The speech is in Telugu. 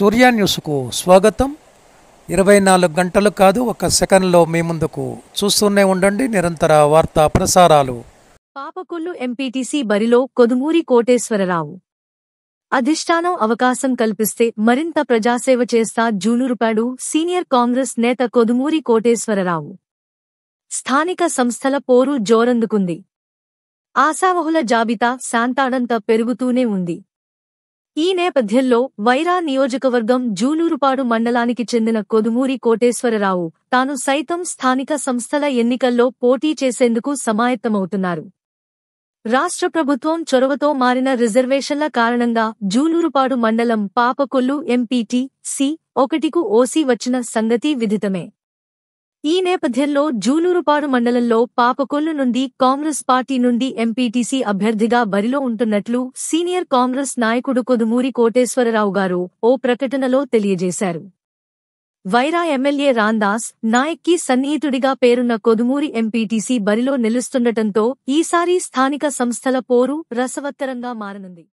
సూర్య న్యూస్కు స్వాగతం. 24 గంటలు కాదు, ఒక సెకండ్లో మీ ముందుకు. చూస్తూనే ఉండండి నిరంతర వార్తా ప్రసారాలు. పాపకొల్లు ఎంపీటీసీ బరిలో కొదుమూరి కోటేశ్వరరావు. అధిష్టానం అవకాశం కల్పిస్తే మరింత ప్రజాసేవ చేస్తా జూలూరుపాడు సీనియర్ కాంగ్రెస్ నేత కొదుమూరి కోటేశ్వరరావు. స్థానిక సంస్థల పోరు జోరందుకుంది. ఆశావహుల జాబితా శాంతాడంత పెరుగుతూనే ఉంది. ఈ నేపథ్యంలో వైరా నియోజకవర్గం జూలూరుపాడు మండలానికి చెందిన కొదుమూరి కోటేశ్వరరావు తాను సైతం స్థానిక సంస్థల ఎన్నికల్లో పోటీ చేసేందుకు సమాయత్తమవుతున్నారు. రాష్ట్ర ప్రభుత్వం చొరవతో మారిన రిజర్వేషన్ల కారణంగా జూలూరుపాడు మండలం పాపకొల్లు ఎంపీటీ-సి 1కు ఓసీ వచ్చిన సంగతి విదితమే. ఈ నేపథ్యంలో జూలూరుపాడు మండలంలో పాపకొల్లు నుండి కాంగ్రెస్ పార్టీ నుండి ఎంపీటీసీ అభ్యర్థిగా బరిలో ఉంటున్నట్లు సీనియర్ కాంగ్రెస్ నాయకుడు కొదుమూరి కోటేశ్వరరావు గారు ఓ ప్రకటనలో తెలియజేశారు. వైరా ఎమ్మెల్యే రాందాస్ నాయక్కి సన్నిహితుడిగా పేరున్న కొదుమూరి ఎంపీటీసీ బరిలో నిలుస్తుండటంతో ఈసారి స్థానిక సంస్థల పోరు రసవత్తరంగా మారనుంది.